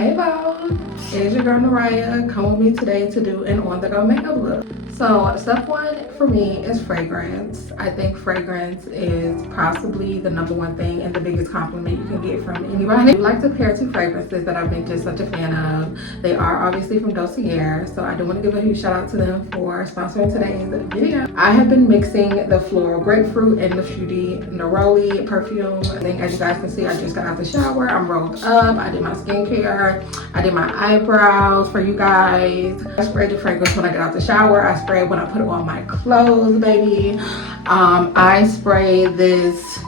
Hey Vogue, it's your girl Neriah. Come with me today to do an on-the-go makeup look. So step one for me is fragrance. I think fragrance is possibly the #1 thing and the biggest compliment you can get from anybody. I like to pair two fragrances that I've been just such a fan of. They are obviously from Dossier, so I do want to give a huge shout out to them for sponsoring today's video. I have been mixing the floral grapefruit and the fruity neroli perfume. I think as you guys can see, I just got out the shower. I'm rolled up. I did my skincare. I did my eyebrows for you guys. I sprayed the fragrance when I got out the shower. I sprayed when I put on my clothes, baby. I spray this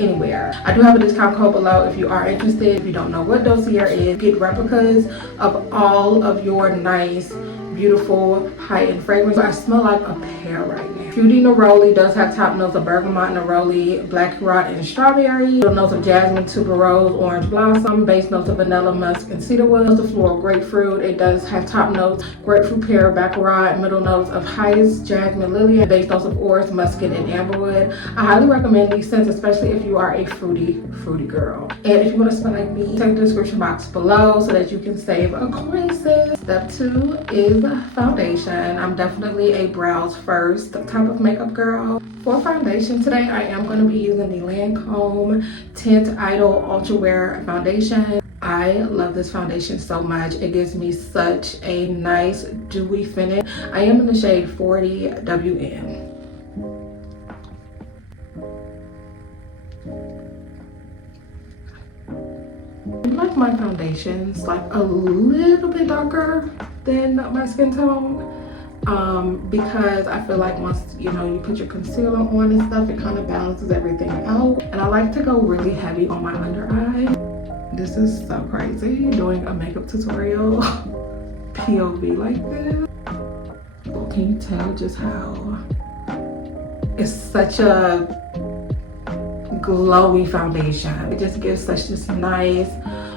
anywhere. I do have a discount code below if you are interested. If you don't know what Dossier is, get replicas of all of your nice, beautiful, high-end fragrance. I smell like a pear right now. Fruity neroli does have top notes of bergamot, neroli, black currant, and strawberry. Middle notes of jasmine, tuberose, orange blossom. Base notes of vanilla, musk, and cedarwood. The floral grapefruit. It does have top notes grapefruit, pear, baccarat. Middle notes of highest, jasmine, lily. And base notes of orris, musket, and amberwood. I highly recommend these scents, especially if you are a fruity girl. And if you want to smell like me, check the description box below so that you can save a coin, sis. Step 2 is foundation. I'm definitely a brows first type of makeup girl. For foundation today, I am going to be using the Lancome Tint Idol Ultra Wear Foundation. I love this foundation so much. It gives me such a nice dewy finish. I am in the shade 40 WN. I like my foundations like a little bit darker than my skin tone because I feel like once you put your concealer on and stuff, it kind of balances everything out. And I like to go really heavy on my under eye. This is so crazy doing a makeup tutorial POV like this. Can you tell just how it's such a glowy foundation? It just gives such this nice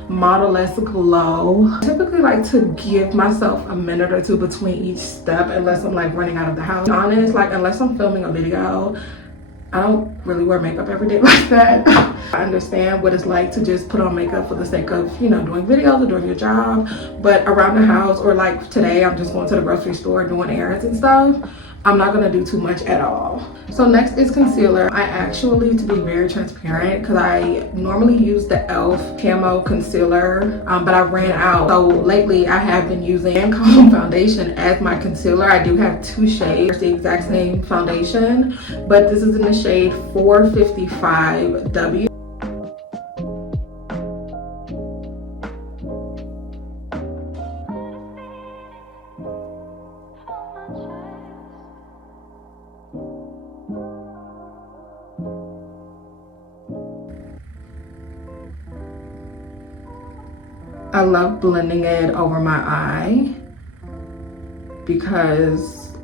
model-esque glow. I typically like to give myself a minute or two between each step unless I'm like running out of the house. To be honest, like unless I'm filming a video, I don't really wear makeup every day like that. I understand what it's like to just put on makeup for the sake of, doing videos or doing your job. But around the house, or like today, I'm just going to the grocery store doing errands and stuff, I'm not gonna do too much at all. So next is concealer. I actually, to be very transparent, because I normally use the e.l.f. Camo Concealer, but I ran out. So lately I have been using Lancome foundation as my concealer. I do have 2 shades, the exact same foundation, but this is in the shade 455W. I love blending it over my eye because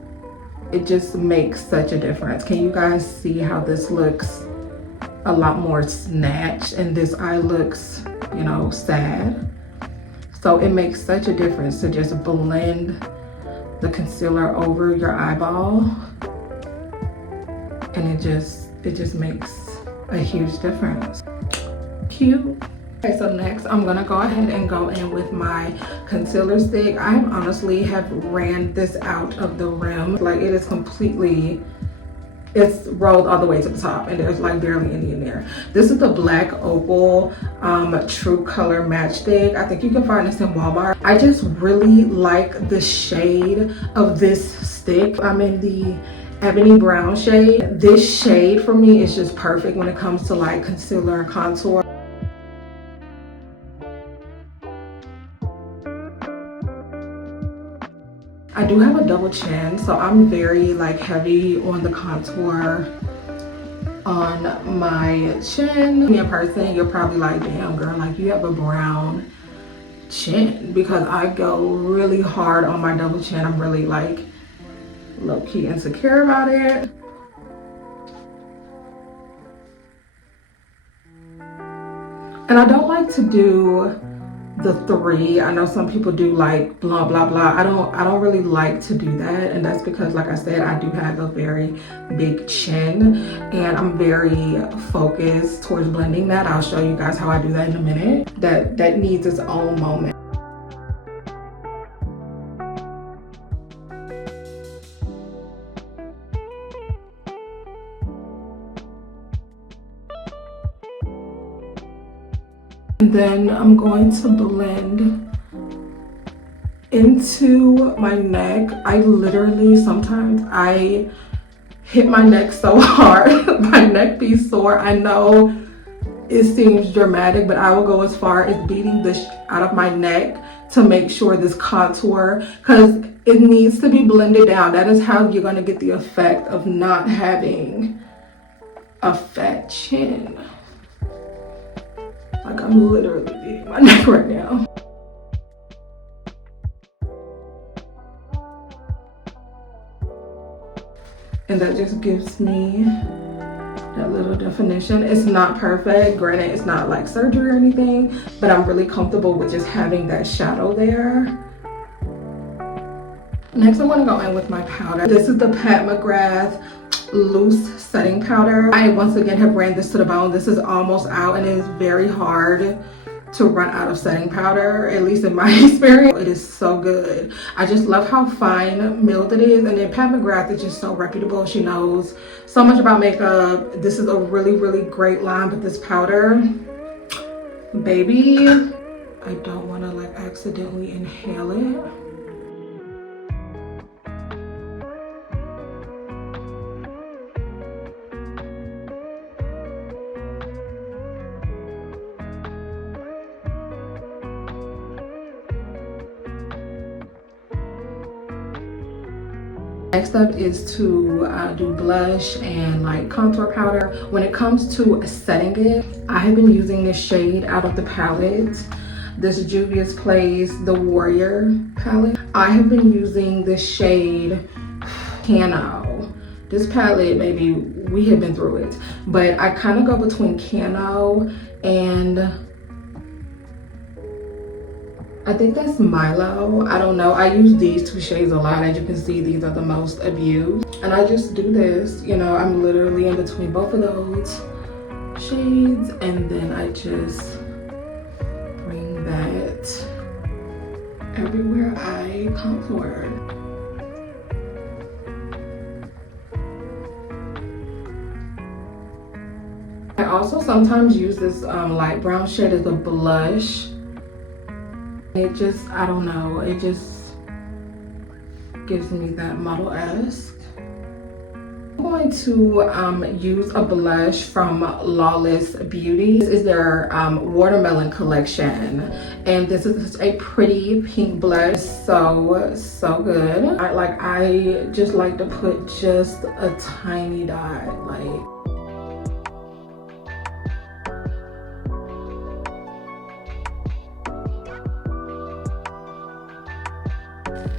it just makes such a difference. Can you guys see how this looks a lot more snatched and this eye looks, sad? So it makes such a difference to just blend the concealer over your eyeball, and it just makes a huge difference. Cute. Okay, so next I'm gonna go ahead and go in with my concealer stick. I honestly have ran this out of the rim. Like it is completely, it's rolled all the way to the top and there's like barely any in there. This is the Black Opal True Color Matchstick. I think you can find this in Walmart. I just really like the shade of this stick. I'm in the ebony brown shade. This shade for me is just perfect when it comes to like concealer and contour. I do have a double chin, so I'm very like heavy on the contour on my chin. Me in person, you're probably like, damn girl, like you have a brown chin, because I go really hard on my double chin. I'm really like low-key insecure about it. And I don't like to do the 3. I know some people do like blah blah blah. I don't really like to do that, and that's because, like I said, I do have a very big chin and I'm very focused towards blending that. I'll show you guys how I do that in a minute. That needs its own moment. And then I'm going to blend into my neck. I literally, sometimes I hit my neck so hard, my neck be sore. I know it seems dramatic, but I will go as far as beating the out of my neck to make sure this contour, because it needs to be blended down. That is how you're going to get the effect of not having a fat chin. Like, I'm literally beating my neck right now. And that just gives me that little definition. It's not perfect. Granted, it's not like surgery or anything, but I'm really comfortable with just having that shadow there. Next, I'm gonna go in with my powder. This is the Pat McGrath loose setting powder. I once again have ran this to the bone. This is almost out, and it is very hard to run out of setting powder, at least in my experience. It is so good. I just love how fine milled it is, and then Pat McGrath is just so reputable. She knows so much about makeup. This is a really great line with this powder. Baby, I don't want to like accidentally inhale it. Next up is to do blush and like contour powder. When it comes to setting it, I have been using this shade out of the palette, this Juvia's Place The Warrior palette. I have been using this shade Cano. This palette, maybe we have been through it, but I kind of go between Cano and I think that's Milo. I don't know. I use these 2 shades a lot. As you can see, these are the most abused. And I just do this, you know, I'm literally in between both of those shades. And then I just bring that everywhere I contour. I also sometimes use this light brown shade as a blush. It just, I don't know, it just gives me that model-esque. I'm going to use a blush from Lawless Beauty. This is their watermelon collection, and this is a pretty pink blush. So good. I just like to put just a tiny dot, like.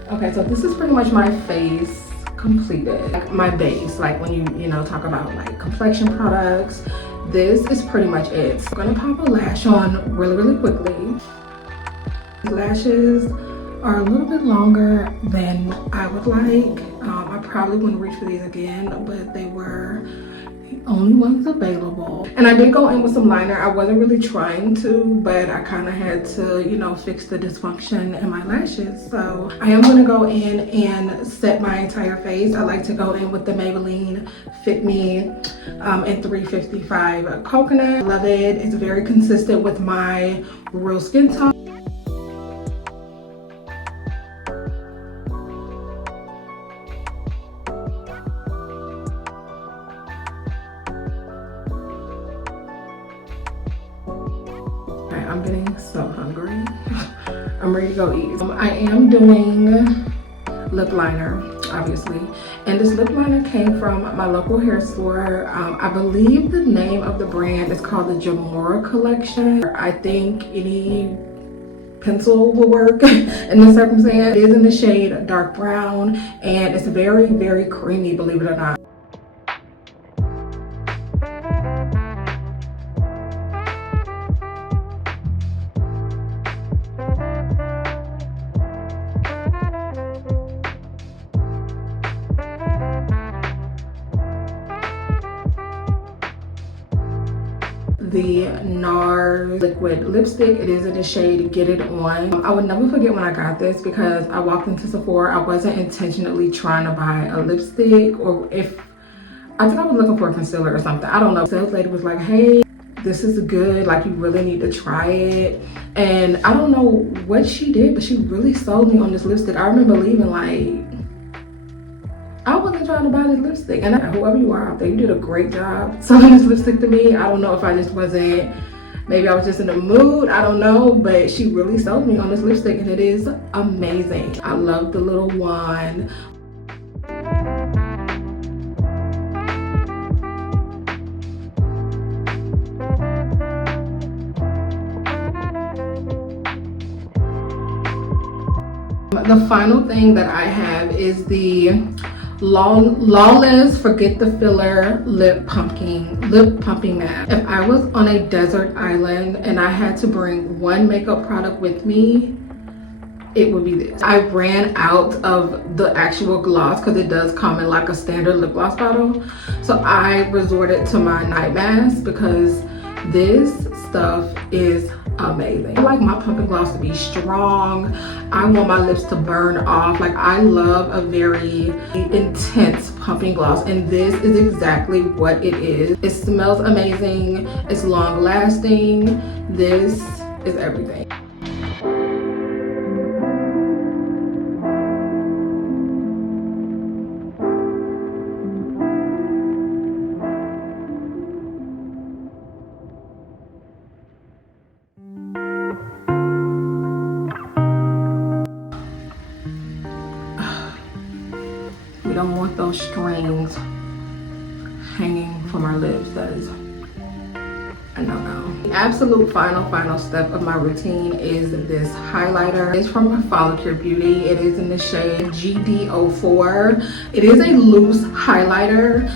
Okay, so this is pretty much my face completed. Like my base, like when you know, talk about like complexion products, this is pretty much it. So I'm gonna pop a lash on really quickly. These lashes are a little bit longer than I would like. I probably wouldn't reach for these again, but they were the only ones available. And I did go in with some liner. I wasn't really trying to, but I kind of had to, you know, fix the dysfunction in my lashes. So I am gonna go in and set my entire face. I like to go in with the Maybelline Fit Me in 355 Coconut. I love it. It's very consistent with my real skin tone. I'm getting so hungry. I'm ready to go eat. I am doing lip liner, obviously. And this lip liner came from my local hair store. I believe the name of the brand is called the Jamora collection. I think any pencil will work in this circumstance. It is in the shade dark brown, and it's very creamy, believe it or not. the NARS liquid lipstick. It is in the shade Get It On. I would never forget when I got this because I walked into Sephora. I wasn't intentionally trying to buy a lipstick, or if I think I was looking for a concealer or something. I don't know. The sales lady was like, hey, this is good, like you really need to try it. And I don't know what she did, but she really sold me on this lipstick. I remember leaving like, I wasn't trying to buy this lipstick. And whoever you are out there, you did a great job selling this lipstick to me. I don't know if I just wasn't, maybe I was just in the mood, I don't know, but she really sold me on this lipstick and it is amazing. I love the little wand. The final thing that I have is the Lawless Forget the Filler Lip Pumping Mask. If I was on a desert island and I had to bring one makeup product with me, it would be this. I ran out of the actual gloss because it does come in like a standard lip gloss bottle. So I resorted to my night mask because this stuff is amazing. I like my pumping gloss to be strong. I want my lips to burn off. Like, I love a very intense pumping gloss, and this is exactly what it is. It smells amazing. It's long lasting. This is everything. We don't want those strings hanging from our lips. That is a no-no. The absolute final step of my routine is this highlighter. It's from Follicure Beauty. It is in the shade GD04. It is a loose highlighter,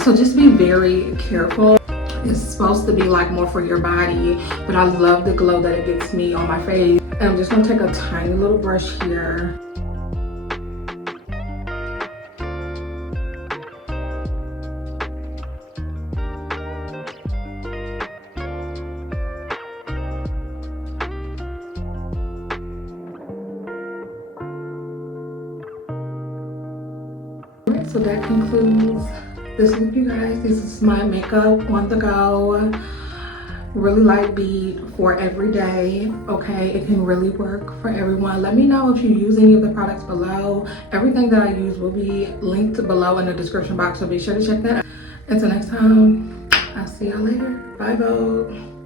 so just be very careful. It's supposed to be like more for your body, but I love the glow that it gets me on my face. And I'm just gonna take a tiny little brush here. So that concludes this look, you guys. This is my makeup on the go. Really light bead for every day. Okay, it can really work for everyone. Let me know if you use any of the products below. Everything that I use will be linked below in the description box, so be sure to check that out. Until next time, I'll see y'all later. Bye, Vogue.